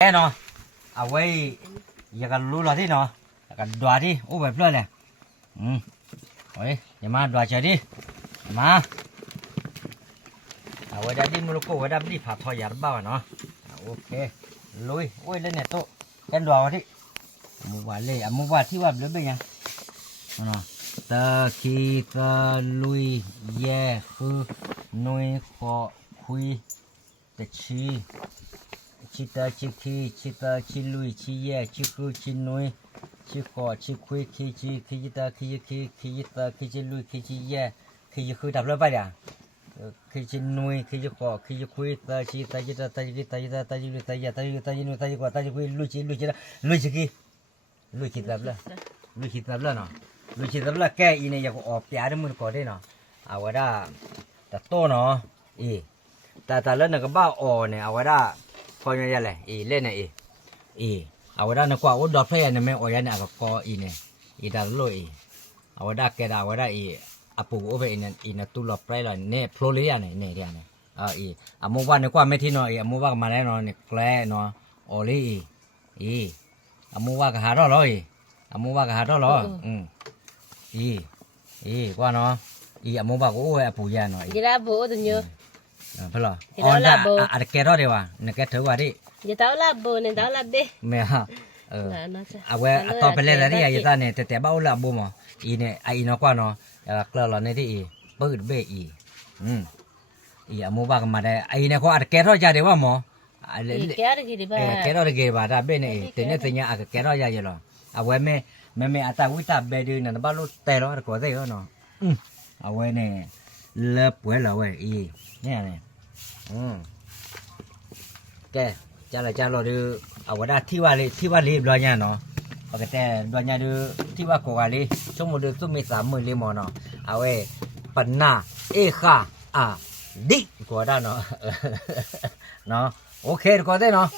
เนาะเอาไว้อย่ากันรู้เราที่เนาะอย่ากันด่าที่โอ้แบบเลื่อนเลยโอ้ยอย่ามาด่าเฉยดิมาเอาไว้ได้ดิมุลโกไว้ได้ดิผ่าทอยาบ้าเนาะโอเคลุยโอ้ยเล่นเนี่ยโตกันด่าที่มุว่าเลยมุว่าที่ว่าเรื่องเป็นยังเนาะตะคีตะลุยแย่คือนุยขอคุยตะชีชิตาชิคีชิตาชิลุยชิแย่ชิคือชินุยชิขอชิคุยขีชิขีจิตาขีขีขีจิตาขีชิลุยขีชิแย่ขีคือดับเลยไปอ่ะขีชินุยขีขอขีคุยตาชิตาจิตาตาจิตาจิตาตาจิลุยตาแย่ตาจิตาจินุยตาจิขอตาจิคุยลุยชิลุยชิลุยชิกีลุยขีดับเลยลุยขีดับเลยเนาะลุยขีดับเลยแกอีเนี่ยอยากออกปีอาร์มันก่อนได้เนาะเอาไว้ได้แต่โตเนาะแต่เล่นกับบ้าอ่อเนี่ยเอาไว้ได้พอยังไงเลยเล่นเนี่ยเอาไว้ได้นะกว่าว่าดอกเพลย์เนี่ยไม่อ่อยเนี่ยก็กอเนี่ยดาลุยเอาไว้ได้แกได้เอาไว้ได้อาปูโอเวเนี่ยตุลอเพลย์เลยเนี่ยโปรเลียเนี่ยเดียวเนี่ยอามูว่าเนี่ยกว่าไม่ที่เนาะอามูว่ามาแล้วเนาะเนี่ยแกลเนาะโอลีอามูว่าก็หาดอเลยอามูว่าก็หาดอเลยกว่าเนาะอามูว่าก็โอ้ยอาปูยาเนาะยีราฟโบตัวเนี้ยเพลออ๋อน่ะอะไรแกรอดดีวะเนี่ยแกถือว่าดิยีราฟลาโบเนี่ยดาวลาเบ้ไม่ฮะเอาไว้ต่อไปเลยนี่ยายตาเนี่ยแต่บ้าละบุ้มเนี่ยเนาะกว่าเนาะกลัวเราเนี่ยที่เปิดเบ้อามูบากมาได้เนี่ยเขาอะไรแกรอดจะได้ว่าหมอแกรอดกี่ดีบ้าแกรอดกี่บาทเบ้เนี่ยแต่เนี่ยแกรอดยาเยอะเอาไว้ไม่อาตาวิตาเบดีเนี่ยบ้าลุแต่เราก็ได้เนาะเอาไว้เนี่ยเลิบไว้เราไว้เนี่ยแกจะเราดูเอาไว้ได้ที่ว่ารีบร้อยเนี่ยเนาะโอเคแต่ร้อยเนี่ยดูที่ว่าโกกาลีชั่วโมงดูตุ้มมี30,000เลยหมอเนาะเอาไว้ปันนาดิกว่าได้เนาะเนาะโอเคก็ได้เนาะ